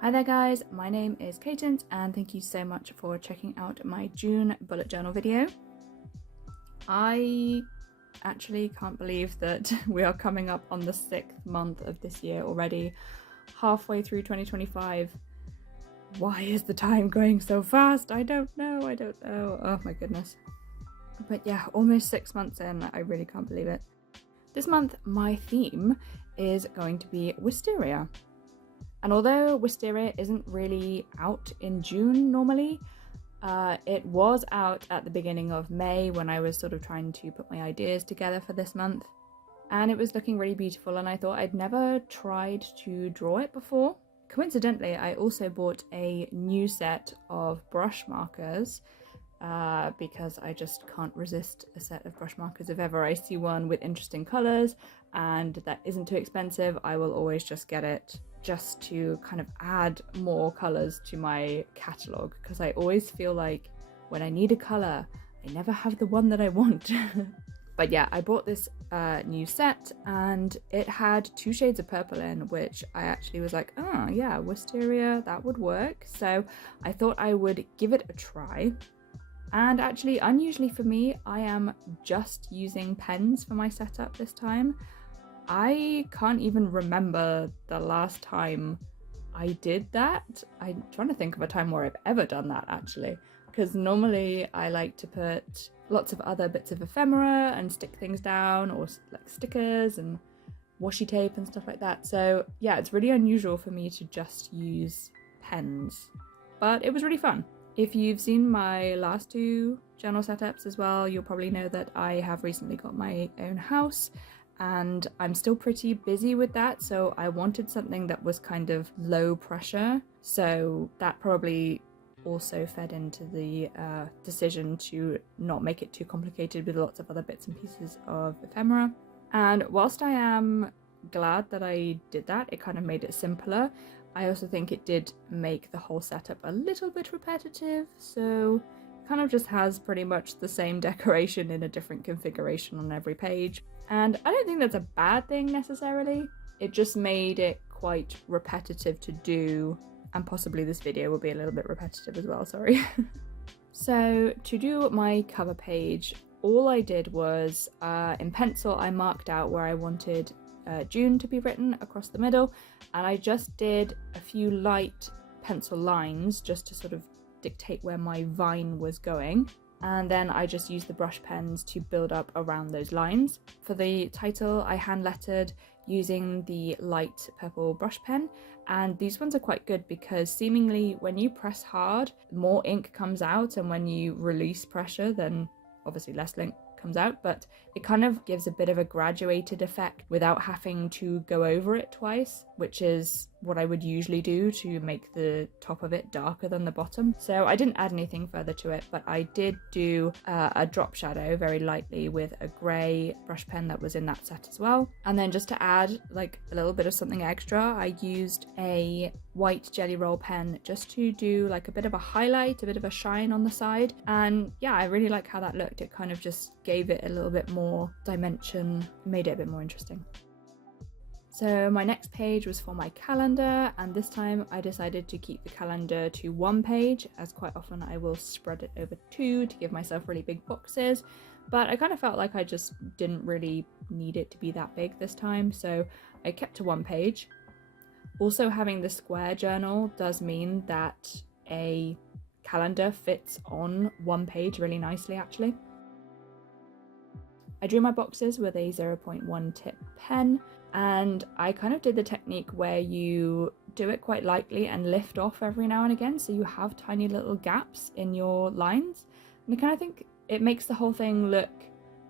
Hi there guys, my name is Cadence and thank you so much for checking out my June bullet journal video. I actually can't believe that we are coming up on the 6th month of this year already, halfway through 2025. Why is the time going so fast? I don't know, oh my goodness. But yeah, almost 6 months in, I really can't believe it. This month my theme is going to be Wisteria. And although Wisteria isn't really out in June normally, it was out at the beginning of May when I was sort of trying to put my ideas together for this month. And it was looking really beautiful and I thought I'd never tried to draw it before. Coincidentally, I also bought a new set of brush markers because I just can't resist a set of brush markers. If ever I see one with interesting colours and that isn't too expensive, I will always just get it, just to kind of add more colours to my catalogue, because I always feel like when I need a colour, I never have the one that I want. But yeah, I bought this new set and it had 2 shades of purple in, which I actually was like, oh yeah, Wisteria, that would work. So I thought I would give it a try. And actually, unusually for me, I am just using pens for my setup this time. I can't even remember the last time I did that. I'm trying to think of a time where I've ever done that actually, because normally I like to put lots of other bits of ephemera and stick things down, or like stickers and washi tape and stuff like that. So yeah, it's really unusual for me to just use pens, but it was really fun. If you've seen my last 2 journal setups as well, you'll probably know that I have recently got my own house and I'm still pretty busy with that, so I wanted something that was kind of low pressure, so that probably also fed into the decision to not make it too complicated with lots of other bits and pieces of ephemera. And whilst I am glad that I did that, it kind of made it simpler, I also think it did make the whole setup a little bit repetitive, so it kind of just has pretty much the same decoration in a different configuration on every page. And I don't think that's a bad thing necessarily, it just made it quite repetitive to do, and possibly this video will be a little bit repetitive as well, sorry. So to do my cover page, all I did was, in pencil, I marked out where I wanted June to be written across the middle, and I just did a few light pencil lines just to sort of dictate where my vine was going, and then I just used the brush pens to build up around those lines. For the title, I hand lettered using the light purple brush pen, and these ones are quite good because seemingly when you press hard, more ink comes out, and when you release pressure, then obviously less ink comes out, but it kind of gives a bit of a graduated effect without having to go over it twice, which is what I would usually do to make the top of it darker than the bottom. So I didn't add anything further to it, but I did do a drop shadow very lightly with a grey brush pen that was in that set as well. And then just to add like a little bit of something extra, I used a white jelly roll pen just to do like a bit of a highlight, a bit of a shine on the side. And yeah, I really like how that looked. It kind of just gave it a little bit more dimension, made it a bit more interesting. So my next page was for my calendar, and this time I decided to keep the calendar to 1 page, as quite often I will spread it over 2 to give myself really big boxes, but I kind of felt like I just didn't really need it to be that big this time, so I kept to 1 page. Also, having the square journal does mean that a calendar fits on 1 page really nicely actually. I drew my boxes with a 0.1 tip pen, and I kind of did the technique where you do it quite lightly and lift off every now and again, so you have tiny little gaps in your lines, and I kind of think it makes the whole thing look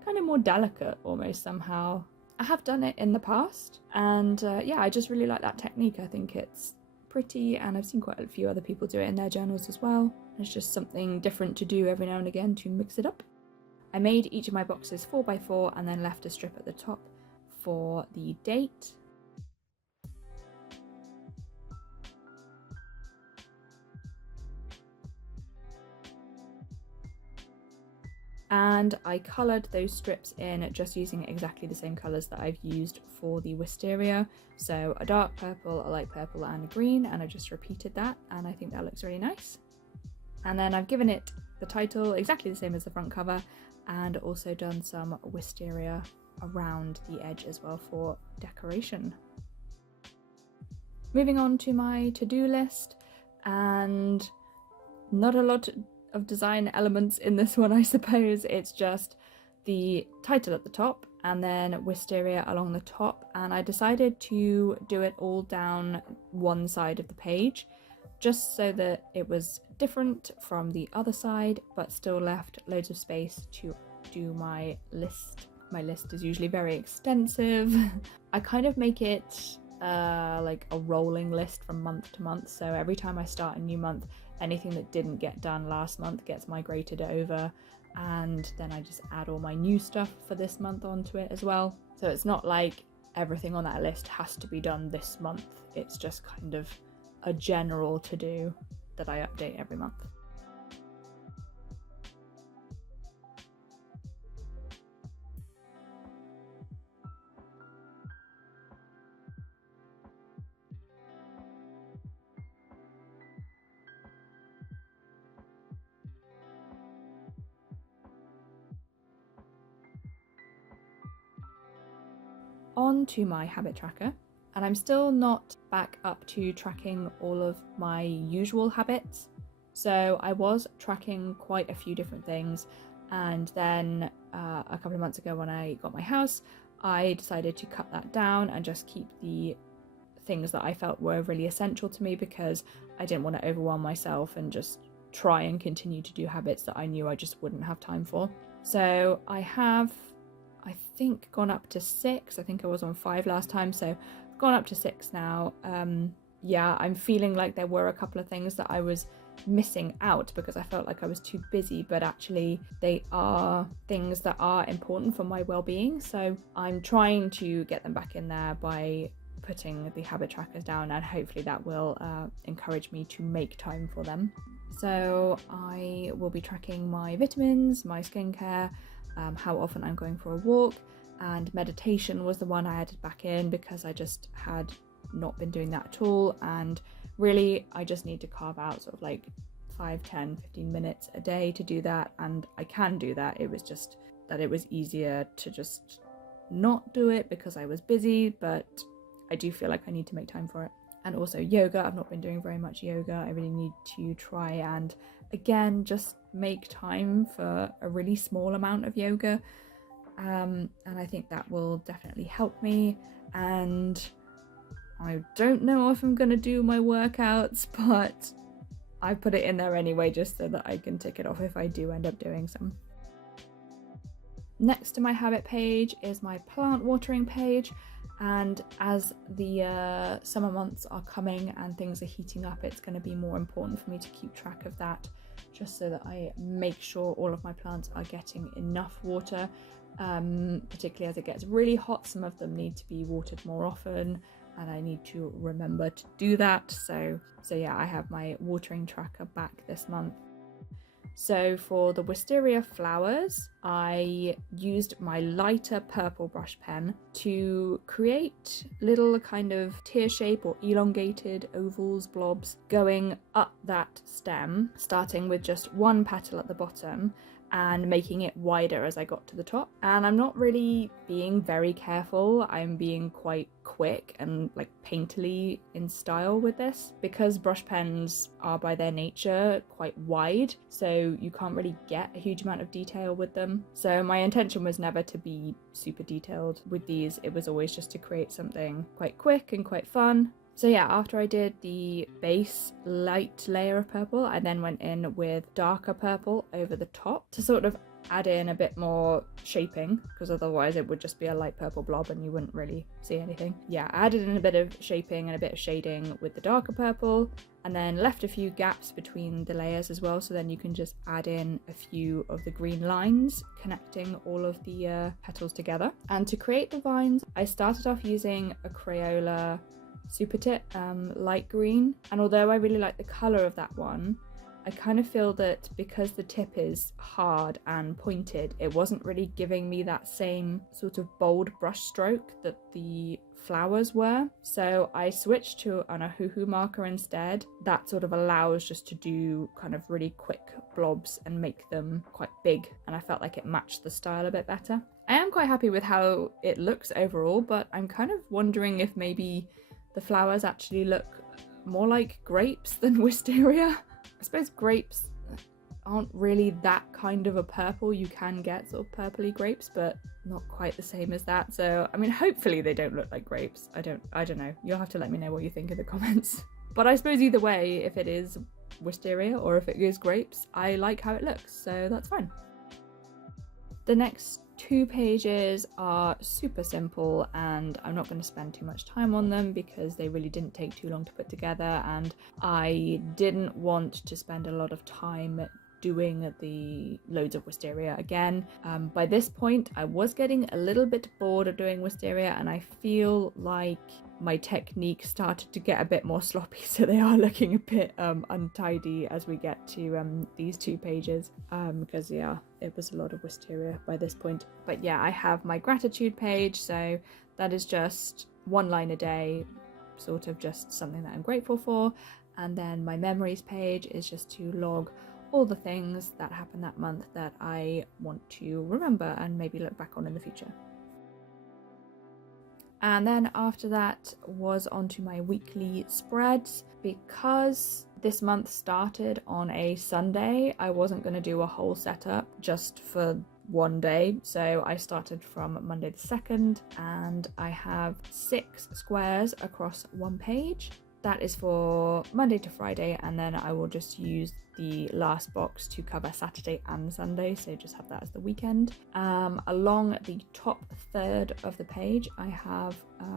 kind of more delicate almost somehow. I have done it in the past, and yeah, I just really like that technique. I think it's pretty, and I've seen quite a few other people do it in their journals as well. It's just something different to do every now and again to mix it up. I made each of my boxes 4x4 and then left a strip at the top for the date. and I coloured those strips in just using exactly the same colours that I've used for the Wisteria. So a dark purple, a light purple and a green, and I just repeated that, and I think that looks really nice. And then I've given it the title exactly the same as the front cover, and also done some Wisteria around the edge as well for decoration. Moving on to my to-do list, and not a lot of design elements in this one, I suppose. It's just the title at the top and then Wisteria along the top, and I decided to do it all down one side of the page just so that it was different from the other side but still left loads of space to do my list. My list is usually very extensive. I kind of make it like a rolling list from month to month, so every time I start a new month, anything that didn't get done last month gets migrated over, and then I just add all my new stuff for this month onto it as well. So it's not like everything on that list has to be done this month, it's just kind of a general to-do that I update every month. On to my habit tracker, and I'm still not back up to tracking all of my usual habits. So I was tracking quite a few different things, and then a couple of months ago when I got my house, I decided to cut that down and just keep the things that I felt were really essential to me, because I didn't want to overwhelm myself and just try and continue to do habits that I knew I just wouldn't have time for. So I have, I think, gone up to 6. I think I was on 5 last time, so I've gone up to 6 now. Yeah, I'm feeling like there were a couple of things that I was missing out because I felt like I was too busy, but actually they are things that are important for my well-being, so I'm trying to get them back in there by putting the habit trackers down, and hopefully that will encourage me to make time for them. So I will be tracking my vitamins, my skincare, how often I'm going for a walk, and meditation was the one I added back in because I just had not been doing that at all, and really I just need to carve out sort of like 5, 10, 15 minutes a day to do that, and I can do that. It was just that it was easier to just not do it because I was busy, but I do feel like I need to make time for it. And also yoga, I've not been doing very much yoga. I really need to try and again just make time for a really small amount of yoga, and I think that will definitely help me. And I don't know if I'm gonna do my workouts, but I put it in there anyway just so that I can tick it off if I do end up doing some. Next to my habit page is my plant watering page, and as the summer months are coming and things are heating up, it's going to be more important for me to keep track of that, just so that I make sure all of my plants are getting enough water, particularly as it gets really hot. Some of them need to be watered more often, and I need to remember to do that. So yeah, I have my watering tracker back this month. So for the Wisteria flowers, I used my lighter purple brush pen to create little kind of tear shape or elongated ovals, blobs, going up that stem, starting with just one petal at the bottom and making it wider as I got to the top. And I'm not really being very careful, I'm being quite quick and like painterly in style with this, because brush pens are by their nature quite wide, so you can't really get a huge amount of detail with them. So my intention was never to be super detailed with these, it was always just to create something quite quick and quite fun. So yeah, after I did the base light layer of purple, I then went in with darker purple over the top to sort of add in a bit more shaping, because otherwise it would just be a light purple blob and you wouldn't really see anything. Yeah, I added in a bit of shaping and a bit of shading with the darker purple, and then left a few gaps between the layers as well, so then you can just add in a few of the green lines connecting all of the petals together. And to create the vines, I started off using a Crayola Super Tit light green, and although I really like the colour of that one, I kind of feel that because the tip is hard and pointed, it wasn't really giving me that same sort of bold brush stroke that the flowers were. So I switched to an Ohuhu marker instead. That sort of allows just to do kind of really quick blobs and make them quite big, and I felt like it matched the style a bit better. I am quite happy with how it looks overall, but I'm kind of wondering if maybe the flowers actually look more like grapes than wisteria. I suppose grapes aren't really that kind of a purple. You can get sort of purpley grapes, but not quite the same as that. So, I mean, hopefully they don't look like grapes. I don't know. You'll have to let me know what you think in the comments. But I suppose either way, if it is wisteria or if it is grapes, I like how it looks, so that's fine. The next 2 pages are super simple, and I'm not going to spend too much time on them because they really didn't take too long to put together, and I didn't want to spend a lot of time doing the loads of wisteria again. By this point I was getting a little bit bored of doing wisteria, and I feel like my technique started to get a bit more sloppy, so they are looking a bit untidy as we get to these 2 pages, because yeah, it was a lot of wisteria by this point. But yeah, I have my gratitude page, so that is just 1 line a day, sort of just something that I'm grateful for, and then my memories page is just to log all the things that happened that month that I want to remember and maybe look back on in the future. And then after that was onto my weekly spreads. Because this month started on a Sunday, I wasn't going to do a whole setup just for 1 day, so I started from Monday the 2nd, and I have 6 squares across 1 page. That is for Monday to Friday, and then I will just use the last box to cover Saturday and Sunday, so just have that as the weekend. Along the top third of the page, I have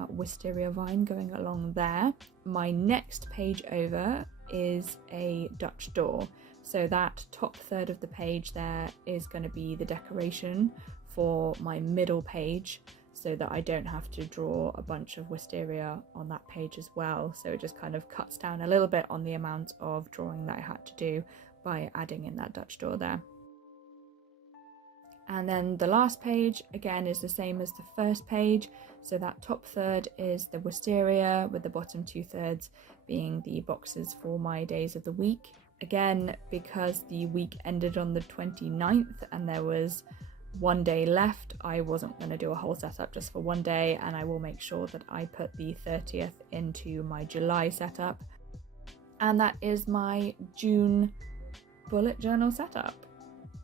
Wisteria vine going along there. My next page over is a Dutch door, so that top third of the page there is going to be the decoration for my middle page, so that I don't have to draw a bunch of wisteria on that page as well. So it just kind of cuts down a little bit on the amount of drawing that I had to do by adding in that Dutch door there. And then the last page again is the same as the first page, so that top third is the wisteria, with the bottom 2/3 being the boxes for my days of the week. Again, because the week ended on the 29th and there was 1 day left, I wasn't going to do a whole setup just for 1 day, and I will make sure that I put the 30th into my July setup. And that is my June bullet journal setup.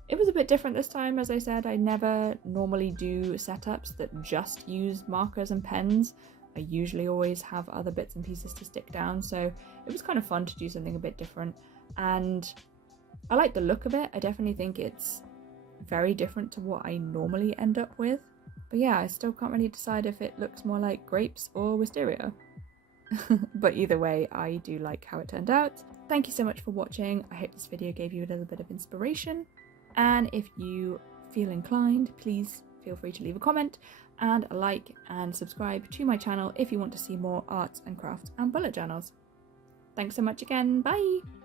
It was a bit different this time. As I said, I never normally do setups that just use markers and pens. I usually always have other bits and pieces to stick down, so it was kind of fun to do something a bit different, and I like the look of it. I definitely think it's very different to what I normally end up with, but yeah, I still can't really decide if it looks more like grapes or wisteria. But either way, I do like how it turned out. Thank you so much for watching. I hope this video gave you a little bit of inspiration, and if you feel inclined, please feel free to leave a comment and a like and subscribe to my channel if you want to see more arts and crafts and bullet journals. Thanks so much again. Bye!